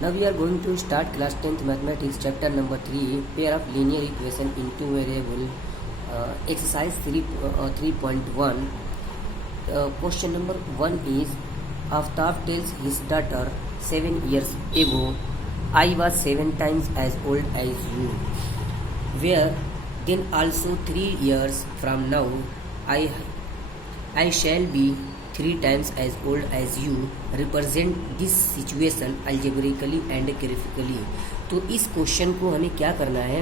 Now we are going to start class 10th mathematics chapter number 3 pair of linear equation in two variable exercise 3.1. Question number 1 is Aftab tells his daughter 7 years ago I was 7 times as old as you, where then also 3 years from now I shall be 3 times as old as you. Represent this situation algebraically and graphically. तो इस question को हमें क्या करना है,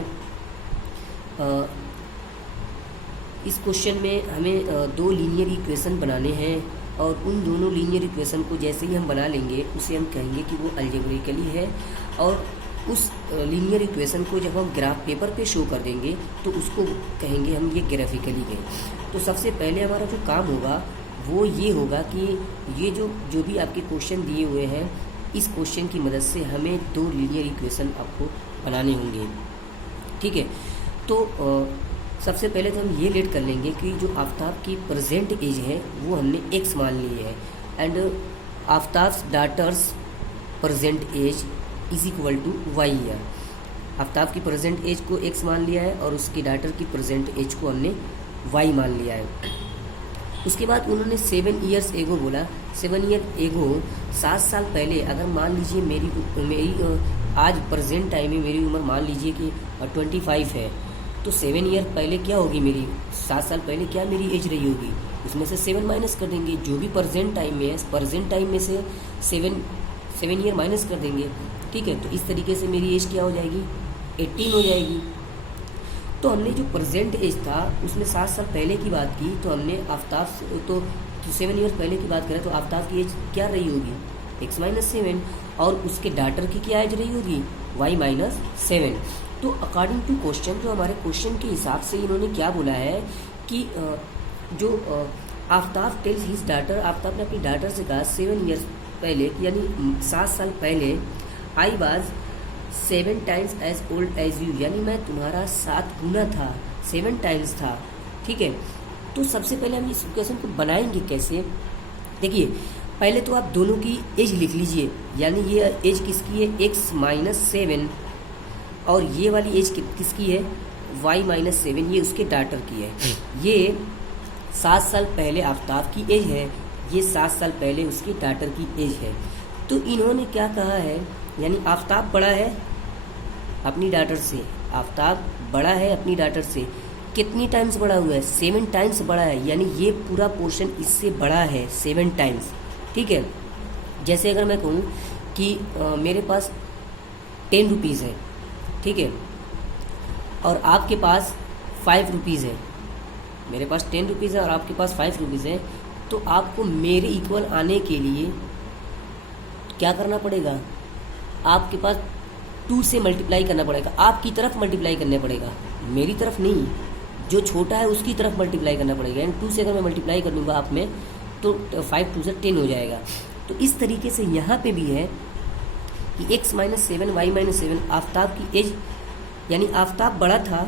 इस question में हमें दो लीनियर इक्वेशन बनाने हैं और उन दोनों लीनियर इक्वेशन को जैसे ही हम बना लेंगे उसे हम कहेंगे कि वो अलजेब्रिकली है, और उस लीनियर इक्वेशन को जब हम ग्राफ पेपर पे शो कर देंगे तो उसको कहेंगे हम ये ग्राफिकली है। तो सबसे पहले हमारा जो काम होगा वो ये होगा कि ये जो भी आपके क्वेश्चन दिए हुए हैं इस क्वेश्चन की मदद से हमें दो लीनियर इक्वेशन आपको बनाने होंगे। ठीक है, तो सबसे पहले तो हम ये लेट कर लेंगे कि जो आफ्ताब की प्रेजेंट एज है वो हमने x मान ली है, and Aftab's daughters present age is equal to y है। आफ्ताब की प्रेजेंट एज को x मान लिया है और उसकी डाटर की प्रेजेंट एज को हमने y मान लिया है। उसके बाद उन्होंने 7 ईयर्स एगो बोला। 7 ईयर एगो 7 साल पहले, अगर मान लीजिए मेरी आज प्रेजेंट टाइम में मेरी उम्र मान लीजिए कि 25 है, तो 7 ईयर पहले क्या होगी मेरी, 7 साल पहले क्या मेरी एज रही होगी, उसमें से 7 माइनस कर देंगे। जो भी प्रेजेंट टाइम में है प्रेजेंट टाइम में से 7 ईयर माइनस कर देंगे। ठीक है, तो इस तरीके से मेरी एज क्या हो जाएगी, 18 हो जाएगी। तो हमने जो प्रेजेंट एज था उसमें 7 साल पहले की बात की, तो हमने आफ्ताब तो 7 ईयर पहले की बात करें तो आफ्ताब की एज क्या रही होगी, x माइनस 7, और उसके डाटर की क्या एज रही होगी, y माइनस 7। तो अकॉर्डिंग टू क्वेश्चन, जो हमारे क्वेश्चन के हिसाब से इन्होंने क्या बोला है कि जो Aftab tales his daughter, Aftab ने अपनी डाटर से कहा 7 ईयर्स पहले यानी 7 साल पहले I was 7 times as old as you, यानी मैं तुम्हारा 7 गुना था, 7 टाइम्स था। ठीक है, तो सबसे पहले हम इस इक्वेशन को बनाएंगे कैसे। देखिए, पहले तो आप दोनों की एज लिख लीजिए, यानी ये एज किसकी है, x माइनस 7, और ये वाली एज किसकी है, y माइनस 7, ये उसके डाटर की है। ये 7 साल पहले आफ्ताब की एज है, ये 7 साल पहले उसके डाटर की एज है। तो इन्होंने क्या कहा है, यानी आफ्ताब बड़ा है अपनी डाटर से, आफ्ताब बड़ा है अपनी डाटर से, कितनी टाइम्स बड़ा हुआ है, 7 टाइम्स बड़ा है, यानी ये पूरा पोर्शन इससे बड़ा है 7 टाइम्स। ठीक है, जैसे अगर मैं कहूँ कि मेरे पास 10 रुपीज़ है, ठीक है, और आपके पास 5 रुपीज़ है, मेरे पास 10 रुपीज़ है और आपके पास 5 रुपीज़ है, तो आपको मेरे इक्वल आने के लिए क्या करना पड़ेगा, आपके पास 2 से मल्टीप्लाई करना पड़ेगा, आपकी तरफ मल्टीप्लाई करना पड़ेगा, मेरी तरफ नहीं, जो छोटा है उसकी तरफ मल्टीप्लाई करना पड़ेगा। यानी 2 से अगर मैं मल्टीप्लाई कर दूंगा आप में तो 5 2 से 10 हो जाएगा। तो इस तरीके से यहाँ पे भी है कि x minus 7 y minus 7, Aftab की एज यानी आफ्ताब बड़ा था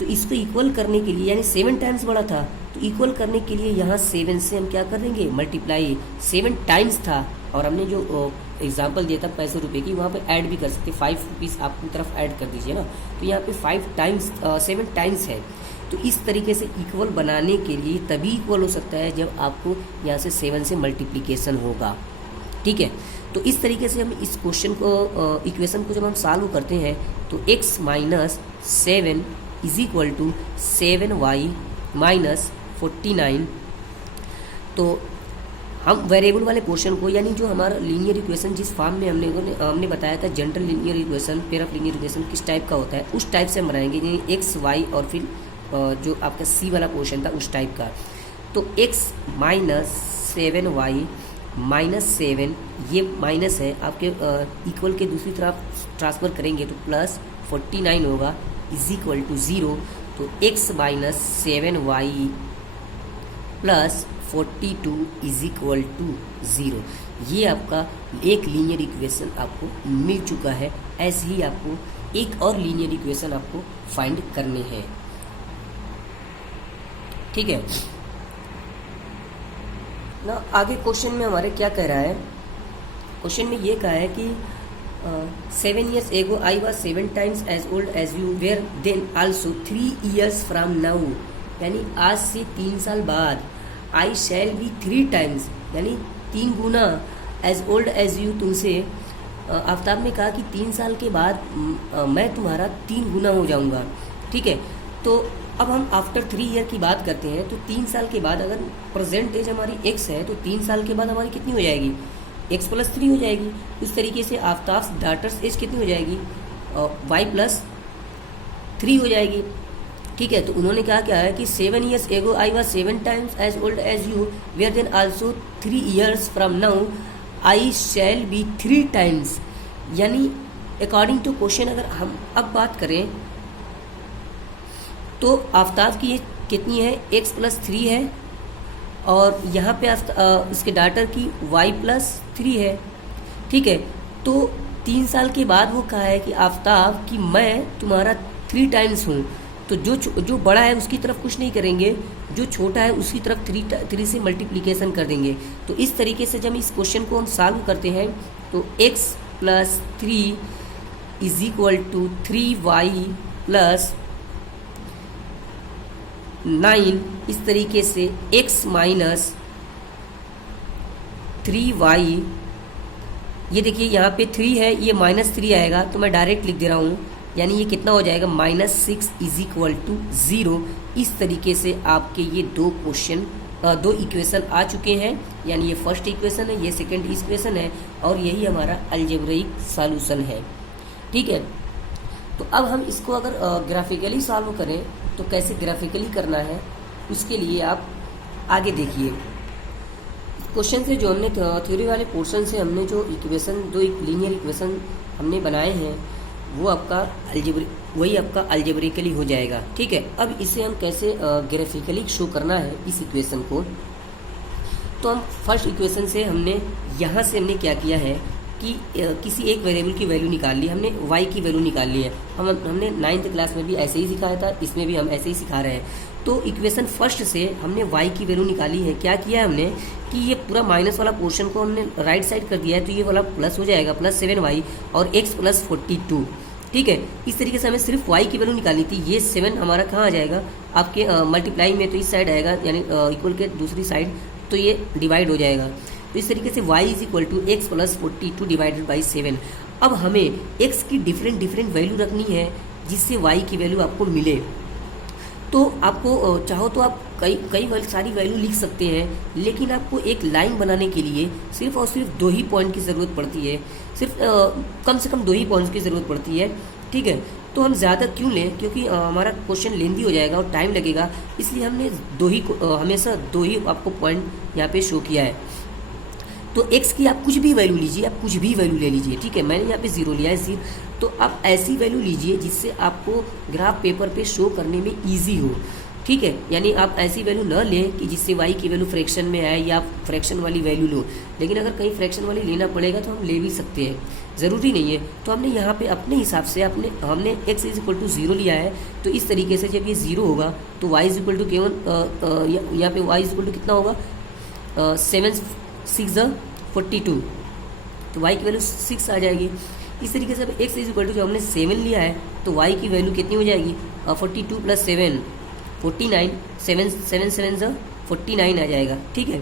तो इसको इक्वल करने के लिए, यानी 7 टाइम्स बड़ा था तो इक्वल करने के लिए यहाँ 7 से हम क्या कर देंगे, मल्टीप्लाई। 7 टाइम्स था और हमने जो एग्जाम्पल दिया था पैसे रुपये की, वहाँ पे ऐड भी कर सकते, 5 रुपीज़ आपकी तरफ ऐड कर दीजिए ना, तो यहाँ पे 7 टाइम्स है। तो इस तरीके से इक्वल बनाने के लिए तभी इक्वल हो सकता है जब आपको यहाँ से 7 से मल्टीप्लिकेशन होगा। ठीक है, तो इस तरीके से हम इस क्वेश्चन को इक्वेशन को जब हम सॉल्व करते हैं तो x minus 7 is equal to 7y minus 49। तो हम वेरिएबल वाले पोर्शन को, यानी जो हमारा लीनियर इक्वेशन जिस फॉर्म में हमने बताया था, general linear equation, pair of linear equation किस टाइप का होता है उस टाइप से हम बनाएंगे, यानी x y और फिर जो आपका c वाला पोर्शन था उस टाइप का। तो x माइनस 7y माइनस 7, ये माइनस है, आपके इक्वल के दूसरी तरफ ट्रांसफ़र करेंगे तो प्लस 49 होगा इज इक्वल टू 0। तो x minus 7y plus 42 is equal to 0। ये आपका एक लीनियर इक्वेशन आपको मिल चुका है। ऐसे ही आपको एक और लीनियर इक्वेशन आपको फाइंड करने हैं। ठीक है ना, आगे क्वेश्चन में हमारे क्या कह रहा है, क्वेश्चन में ये कहा है कि 7 years ago I was 7 times as old as you were then also 3 years from now, यानी आज से 3 साल बाद I shall be 3 times, यानी 3 गुना as old as you, तुमसे आफ्ताब ने कहा कि 3 साल के बाद मैं तुम्हारा 3 गुना हो जाऊंगा। ठीक है, तो अब हम आफ्टर 3 ईयर की बात करते हैं। तो 3 साल के बाद अगर प्रेजेंट एज हमारी x है तो 3 साल के बाद हमारी कितनी हो जाएगी, x + 3 हो जाएगी। उस तरीके से आफ्ताब डॉटर्स एज कितनी हो जाएगी, y + 3 हो जाएगी। ठीक है, तो उन्होंने कहा क्या है कि 7 years ago I was 7 times as old as you were then also 3 years from now I shall be 3 times, यानी अकॉर्डिंग टू क्वेश्चन अगर हम अब बात करें तो आफ्ताब की एज कितनी है, x + 3 है और यहाँ पे इसके डॉटर की y + 3 है। ठीक है, तो 3 साल के बाद वो कहा है कि आफ्ताब कि मैं तुम्हारा 3 टाइम्स हूँ। तो जो बड़ा है उसकी तरफ कुछ नहीं करेंगे, जो छोटा है उसकी तरफ 3 से मल्टीप्लिकेशन कर देंगे। तो इस तरीके से जब इस क्वेश्चन को हम सॉल्व करते हैं तो x + 3 = 3y + 9, इस तरीके से x - 3y, ये देखिए यहाँ पे 3 है, ये -3 आएगा तो मैं डायरेक्ट लिख दे रहा हूँ, यानी ये कितना हो जाएगा -6 = 0। इस तरीके से आपके ये दो इक्वेशन आ चुके हैं, यानी ये फर्स्ट इक्वेशन है, ये सेकंड इक्वेशन है और यही हमारा अलजेब्रिक सॉल्यूशन है। ठीक है, तो अब हम इसको अगर ग्राफिकली सॉल्व करें तो कैसे ग्राफिकली करना है उसके लिए आप आगे देखिए। क्वेश्चन से जो हमने थ्योरी वाले पोर्शन से हमने जो इक्वेशन, 2 लीनियर इक्वेशन हमने बनाए हैं वो आपका वही आपका अलजेब्रिकली हो जाएगा। ठीक है, अब इसे हम कैसे ग्राफिकली शो करना है इस इक्वेशन को, तो हम फर्स्ट इक्वेशन से यहाँ से हमने क्या किया है कि किसी एक वेरिएबल की वैल्यू निकाल ली, हमने y की वैल्यू निकाल ली है। हमने 9th क्लास में भी ऐसे ही सिखाया था, इसमें भी हम ऐसे ही सिखा रहे हैं। तो इक्वेशन फर्स्ट से हमने y की वैल्यू निकाली है। क्या किया है हमने कि ये पूरा माइनस वाला पोर्शन को हमने राइट साइड कर दिया है, तो ये वाला प्लस हो जाएगा, +7y और x + 42। ठीक है, इस तरीके से हमें सिर्फ y की वैल्यू निकालनी थी। ये 7 हमारा कहाँ आ जाएगा आपके मल्टीप्लाई में, तो इस साइड आएगा, यानी इक्वल के दूसरी साइड, तो ये डिवाइड हो जाएगा। तो इस तरीके से y = x + 42 / 7। अब हमें x की डिफरेंट वैल्यू रखनी है जिससे y की वैल्यू आपको मिले। तो आपको चाहो तो आप कई सारी वैल्यू लिख सकते हैं, लेकिन आपको एक लाइन बनाने के लिए सिर्फ और सिर्फ 2 ही पॉइंट की ज़रूरत पड़ती है, सिर्फ कम से कम 2 ही पॉइंट्स की ज़रूरत पड़ती है। ठीक है, तो हम ज़्यादा क्यों लें, क्योंकि हमारा क्वेश्चन लेंदी हो जाएगा और टाइम लगेगा, इसलिए हमने हमेशा 2 ही आपको पॉइंट यहाँ पे शो किया है। तो x की आप कुछ भी वैल्यू लीजिए, आप कुछ भी वैल्यू ले लीजिए। ठीक है, मैंने यहाँ पे 0 लिया है, 0, तो आप ऐसी वैल्यू लीजिए जिससे आपको ग्राफ पेपर पे शो करने में इजी हो। ठीक है, यानी आप ऐसी वैल्यू न लें कि जिससे y की वैल्यू फ्रैक्शन में आए या फ्रैक्शन वाली वैल्यू लो, लेकिन अगर कहीं फ्रैक्शन वाली लेना पड़ेगा तो हम ले भी सकते हैं, ज़रूरी नहीं है। तो हमने यहाँ पे अपने हिसाब से हमने x = 0 लिया है। तो इस तरीके से जब ये 0 होगा तो y = केवल यहाँ पे y = कितना होगा, 7 × 6 = 42, तो y की वैल्यू 6 आ जाएगी। इस तरीके से x = जो हमने 7 लिया है तो y की वैल्यू कितनी हो जाएगी, 42 + 7 49, 7 7 49 आ जाएगा। ठीक है,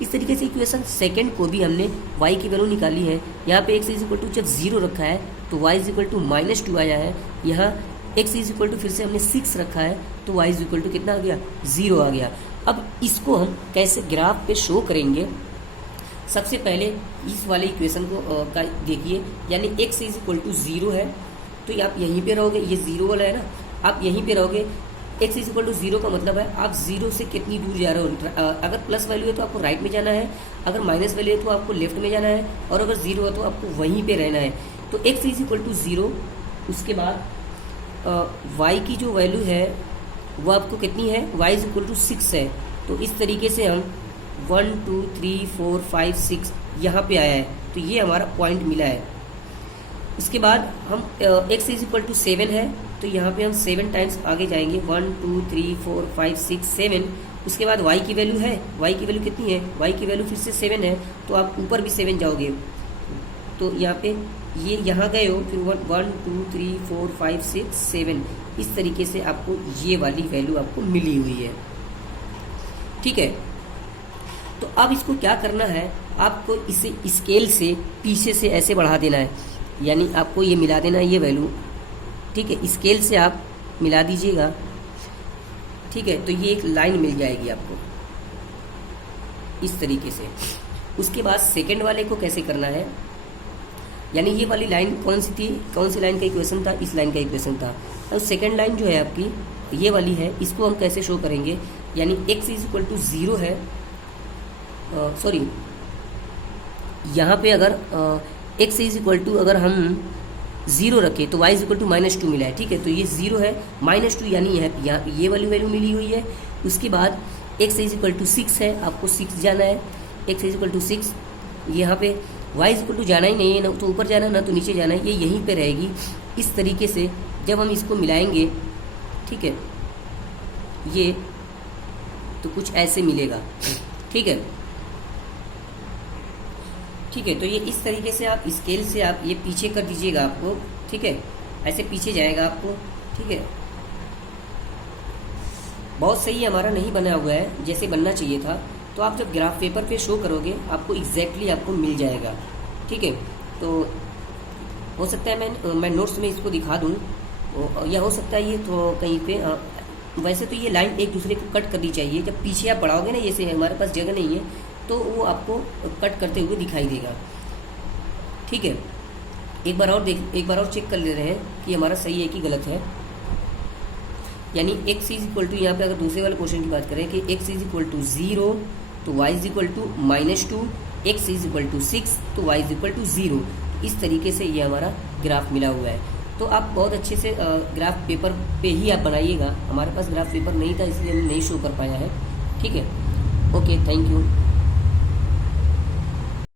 इस तरीके से इक्वेशन सेकंड को भी हमने y की वैल्यू निकाली है। यहाँ पे x = जब 0 रखा है तो y = -2 आया है। यहाँ x = फिर से हमने 6 रखा है तो y = कितना आ गया, 0 आ गया। अब इसको हम कैसे ग्राफ पे शो करेंगे, सबसे पहले इस वाले इक्वेशन को का देखिए, यानी x = 0 है तो आप यहीं पे रहोगे, ये 0 वाला है ना, आप यहीं पे रहोगे। x = 0 का मतलब है आप 0 से कितनी दूर जा रहे हो। अगर प्लस वैल्यू है तो आपको राइट में जाना है, अगर माइनस वैल्यू है तो आपको लेफ्ट में जाना है, और अगर 0 है तो आपको वहीं पे रहना है। तो x = 0, उसके बाद y की जो वैल्यू है वो आपको कितनी है, y = 6 है। तो इस तरीके से हम 1 2 3 4 5 6 यहाँ पे आया है, तो ये हमारा पॉइंट मिला है। उसके बाद हम x = 7 है तो यहाँ पे हम 7 टाइम्स आगे जाएंगे, 1 2 3 4 5 6 7। उसके बाद y की वैल्यू है, y की वैल्यू कितनी है, y की वैल्यू फिर से 7 है, तो आप ऊपर भी 7 जाओगे तो यहाँ पे ये यहाँ गए हो, फिर 1 2 3 4 5 6 7 इस तरीके से आपको ये वाली वैल्यू आपको मिली हुई है। ठीक है, तो अब इसको क्या करना है, आपको इसे स्केल से पीछे से ऐसे बढ़ा देना है, यानी आपको ये मिला देना है ये वैल्यू। ठीक है, स्केल से आप मिला दीजिएगा। ठीक है, तो ये एक लाइन मिल जाएगी आपको इस तरीके से। उसके बाद सेकंड वाले को कैसे करना है, यानी ये वाली लाइन कौन सी थी, कौन सी लाइन का इक्वेशन था, इस लाइन का इक्वेशन था। अब सेकंड लाइन जो है आपकी ये वाली है, इसको हम कैसे शो करेंगे, यानी x इज इक्वल टू 0 है, सॉरी यहाँ पे अगर x इज इक्वल टू अगर हम 0 रखें तो y इज इक्वल टू -2 मिला है। ठीक है, तो ये 0 है, -2 यानी यहाँ ये वाली वैल्यू मिली हुई है। उसके बाद x इज इक्वल टू 6 है, आपको 6 जाना है, x इज इक्वल टू 6। यहाँ पे y इज इक्वल टू जाना ही नहीं है, ना तो ऊपर जाना ना तो नीचे जाना है, ये यहीं पे रहेगी। इस तरीके से जब हम इसको मिलाएंगे, ठीक है, ये तो कुछ ऐसे मिलेगा। ठीक है, ठीक है, तो ये इस तरीके से आप स्केल से आप ये पीछे कर दीजिएगा आपको। ठीक है, ऐसे पीछे जाएगा आपको। ठीक है, बहुत सही हमारा नहीं बना हुआ है जैसे बनना चाहिए था, तो आप जब ग्राफ पेपर पे शो करोगे आपको एग्जैक्टली आपको मिल जाएगा। ठीक है, तो हो सकता है मैं नोट्स में इसको दिखा दूँ, या हो सकता है ये तो कहीं पे वैसे तो ये लाइन एक दूसरे को कट करनी चाहिए। जब पीछे आप बढ़ाओगे ना, जैसे हमारे पास जगह नहीं है तो वो आपको कट करते हुए दिखाई देगा। ठीक है, एक बार और चेक कर ले रहे हैं कि हमारा सही है कि गलत है। यानी x इज इक्वल टू, यहाँ पे अगर दूसरे वाले क्वेश्चन की बात करें कि x इज इक्वल टू 0 तो y is equal to -2, x is equal to 6 तो y इज इक्वल टू 0। इस तरीके से ये हमारा ग्राफ मिला हुआ है। तो आप बहुत अच्छे से ग्राफ पेपर पे ही आप बनाइएगा। हमारे पास ग्राफ पेपर नहीं था इसलिए हम नहीं शो कर पाया है। ठीक है, ओके, थैंक यू।